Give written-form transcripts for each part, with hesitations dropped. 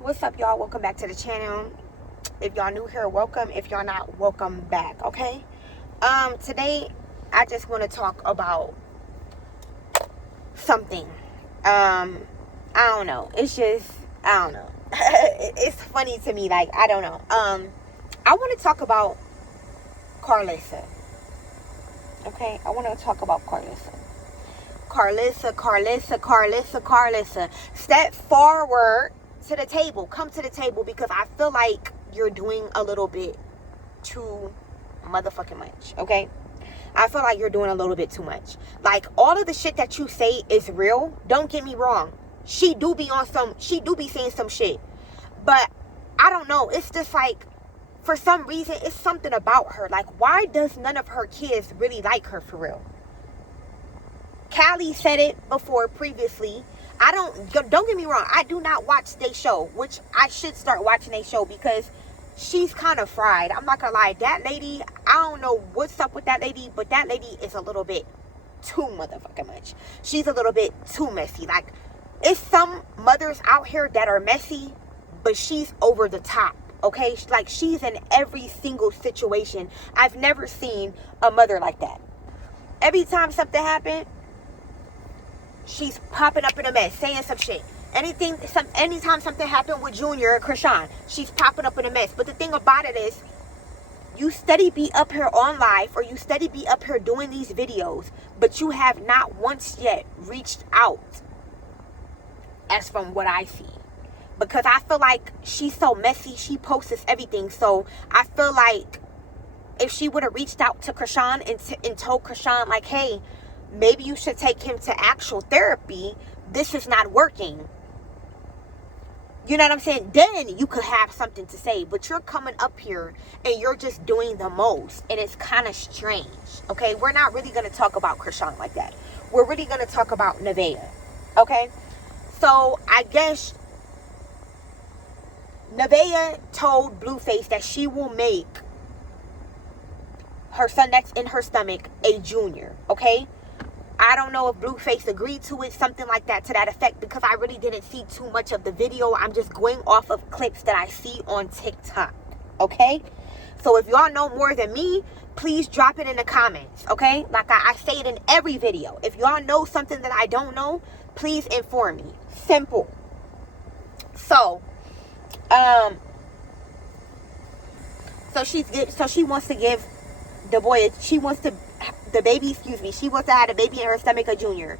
What's up, y'all? Welcome back to the channel. If y'all new here, welcome. If y'all not, welcome back. Okay. Today I just want to talk about something. I don't know. It's just I don't know. It's funny to me. Like, I don't know. I want to talk about Karlissa. Okay. I want to talk about Karlissa. Karlissa. Step forward to the table. Come to the table, because I feel like you're doing a little bit too motherfucking much. Okay? I feel like you're doing a little bit too much. Like, all of the shit that you say is real. Don't get me wrong. She do be saying some shit. But I don't know. It's just like, for some reason, it's something about her. Like, why does none of her kids really like her for real? Callie said it before previously. Don't get me wrong, I do not watch their show, which I should start watching their show, because she's kind of fried. I'm not gonna lie. That lady, I don't know what's up with that lady, but that lady is a little bit too motherfucking much. She's a little bit too messy. Like, it's some mothers out here that are messy, but she's over the top. Okay? Like, she's in every single situation. I've never seen a mother like that. Every time something happened, she's popping up in a mess, saying some shit. Anytime something happened with Junior and Krishan, she's popping up in a mess. But the thing about it is, you steady be up here on live, or you steady be up here doing these videos, but you have not once yet reached out, as from what I see. Because I feel like she's so messy, she posts everything. So I feel like if she would have reached out to Krishan and told Krishan, like, hey, maybe you should take him to actual therapy. This is not working. You know what I'm saying? Then you could have something to say. But you're coming up here and you're just doing the most. And it's kind of strange. Okay? We're not really going to talk about Krishan like that. We're really going to talk about Nevaeh. Okay? So, I guess Nevaeh told Blueface that she will make her son that's in her stomach a junior. Okay? I don't know if Blueface agreed to it, something like that, to that effect, because I really didn't see too much of the video. I'm just going off of clips that I see on TikTok, okay? So if y'all know more than me, please drop it in the comments, okay? Like I say it in every video. If y'all know something that I don't know, please inform me. Simple. So, so she wants to give the boy, she wants to have a baby in her stomach, a junior,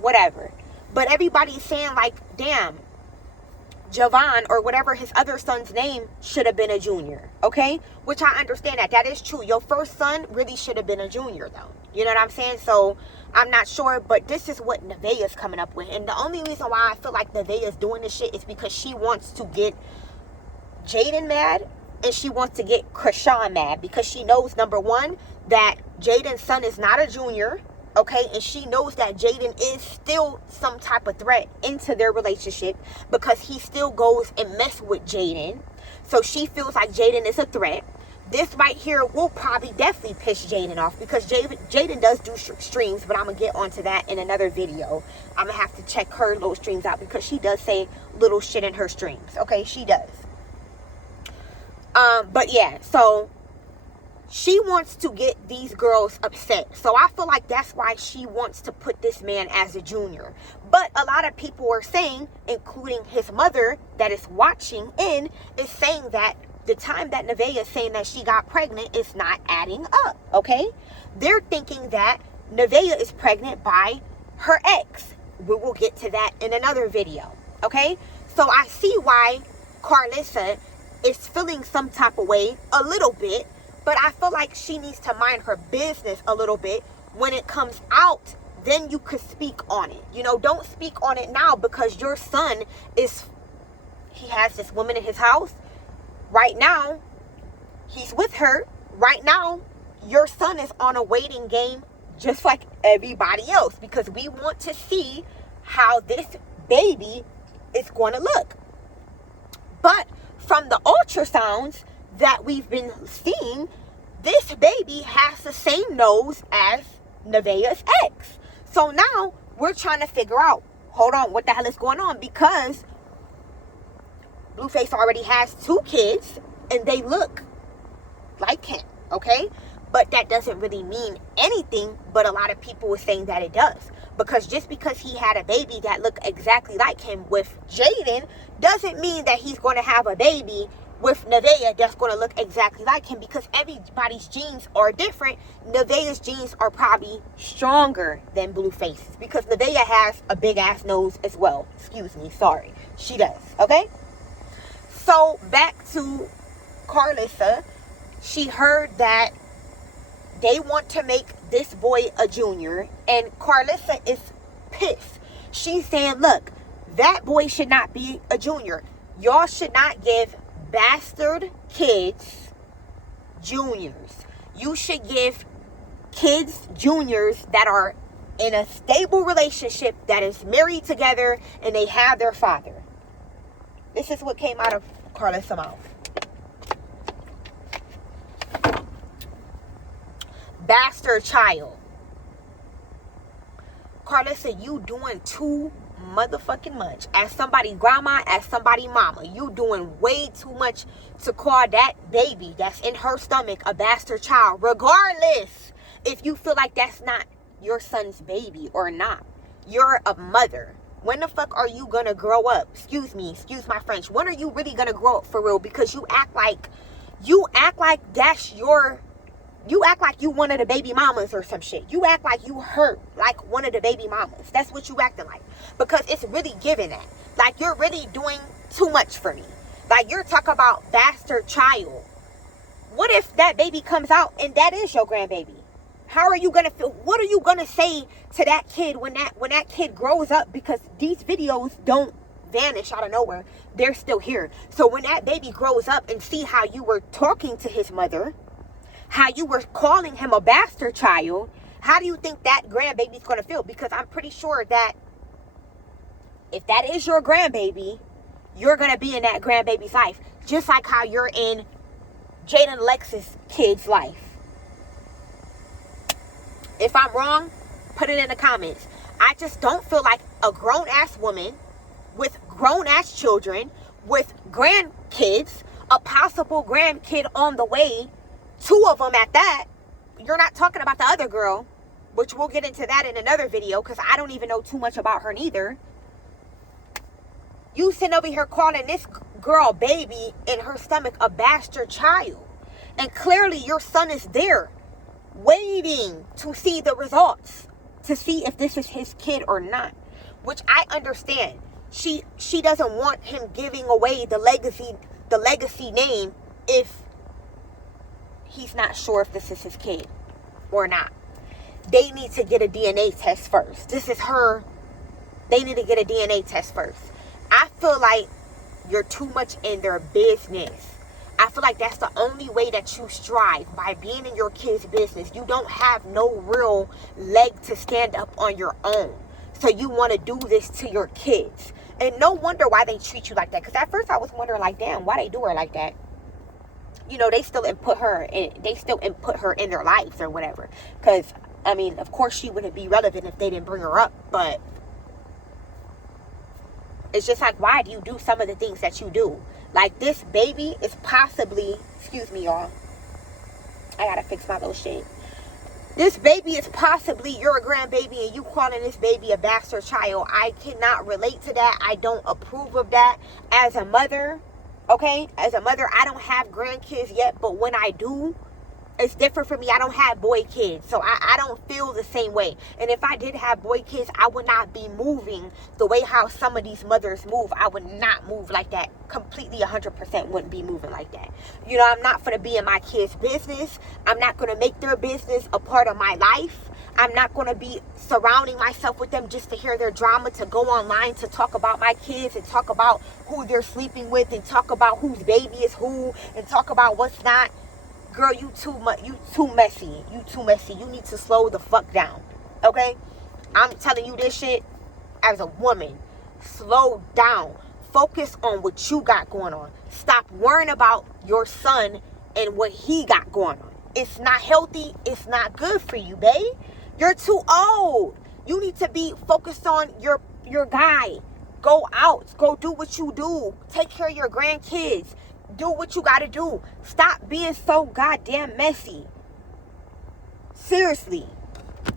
whatever. But everybody's saying, like, damn, Javon, or whatever his other son's name, should have been a junior, okay? Which I understand that is true. Your first son really should have been a junior, though. You know what I'm saying? So I'm not sure, but this is what Nevaeh is coming up with. And the only reason why I feel like Nevaeh is doing this shit is because she wants to get Jaden mad, and she wants to get Krishan mad, because she knows, number one, that Jaden's son is not a junior, okay? And she knows that Jaden is still some type of threat into their relationship, because he still goes and mess with Jaden. So she feels like Jaden is a threat. This right here will probably definitely piss Jaden off, because Jaden does do streams, but I'm going to get onto that in another video. I'm going to have to check her little streams out, because she does say little shit in her streams, okay? She does. But yeah, so she wants to get these girls upset. So I feel like that's why she wants to put this man as a junior. But a lot of people are saying, including his mother that is watching in, is saying that the time that Nevaeh is saying that she got pregnant is not adding up, okay? They're thinking that Nevaeh is pregnant by her ex. We will get to that in another video, okay? So I see why Karlissa is feeling some type of way a little bit, but I feel like she needs to mind her business a little bit. When it comes out, then you could speak on it. You know, don't speak on it now, because your son he has this woman in his house. Right now, he's with her. Right now, your son is on a waiting game, just like everybody else, because we want to see how this baby is going to look. But from the ultrasounds that we've been seeing, this baby has the same nose as Nevaeh's ex. So now we're trying to figure out, hold on, what the hell is going on? Because Blueface already has 2 kids, and they look like him, okay? But that doesn't really mean anything, but a lot of people are saying that it does. Because just because he had a baby that looked exactly like him with Jaden, doesn't mean that he's going to have a baby with Nevaeh that's going to look exactly like him, because everybody's genes are different. Nevaeh's genes are probably stronger than Blueface's, because Nevaeh has a big ass nose as well. Excuse me, sorry. She does, okay? So back to Karlissa. She heard that they want to make this boy a junior, and Karlissa is pissed. She's saying, look, that boy should not be a junior. Y'all should not give bastard kids juniors. You should give kids juniors that are in a stable relationship, that is married together, and they have their father. This is what came out of Karlissa's mouth. Bastard child. Karlissa, you doing too motherfucking much. As somebody grandma, as somebody mama, you doing way too much to call that baby that's in her stomach a bastard child, regardless if you feel like that's not your son's baby or not. You're a mother. When the fuck are you gonna grow up? Excuse me, excuse my French. When are you really gonna grow up for real? Because you act like that's your... You act like you one of the baby mamas or some shit. You act like you hurt like one of the baby mamas. That's what you acting like. Because it's really giving that. Like, you're really doing too much for me. Like, you're talking about bastard child. What if that baby comes out and that is your grandbaby? How are you going to feel? What are you going to say to that kid when that kid grows up? Because these videos don't vanish out of nowhere. They're still here. So when that baby grows up and see how you were talking to his mother, how you were calling him a bastard child, how do you think that grandbaby's going to feel? Because I'm pretty sure that if that is your grandbaby, you're going to be in that grandbaby's life. Just like how you're in Jaden Alexis' kid's life. If I'm wrong, put it in the comments. I just don't feel like a grown-ass woman with grown-ass children, with grandkids, a possible grandkid on the way, 2 of them at that. You're not talking about the other girl, which we'll get into that in another video, because I don't even know too much about her neither. You sitting over here calling this girl baby in her stomach a bastard child. And clearly your son is there waiting to see the results, to see if this is his kid or not. Which I understand. She doesn't want him giving away the legacy name if he's not sure if this is his kid or not. They need to get a DNA test first. This is her. They need to get a DNA test first. I feel like you're too much in their business. I feel like that's the only way that you strive, by being in your kid's business. You don't have no real leg to stand up on your own. So you want to do this to your kids. And no wonder why they treat you like that. Because at first I was wondering, like, damn, why they do her like that? You know, they still input her in their lives or whatever. Because, I mean, of course she wouldn't be relevant if they didn't bring her up. But it's just like, why do you do some of the things that you do? Like, this baby is possibly, excuse me, y'all. I gotta fix my little shit. This baby is possibly your grandbaby, and you calling this baby a bastard child. I cannot relate to that. I don't approve of that. As a mother, okay? As a mother, I don't have grandkids yet, but when I do, it's different for me. I don't have boy kids, so I don't feel the same way. And if I did have boy kids, I would not be moving the way how some of these mothers move. I would not move like that. Completely 100% wouldn't be moving like that. You know, I'm not going to be in my kids' business. I'm not going to make their business a part of my life. I'm not going to be surrounding myself with them just to hear their drama, to go online to talk about my kids and talk about who they're sleeping with and talk about whose baby is who and talk about what's not. Girl, you too messy. You too messy. You need to slow the fuck down. Okay? I'm telling you this shit as a woman. Slow down. Focus on what you got going on. Stop worrying about your son and what he got going on. It's not healthy. It's not good for you, babe. You're too old. You need to be focused on your guy. Go out. Go do what you do. Take care of your grandkids. Do what you got to do. Stop being so goddamn messy. Seriously.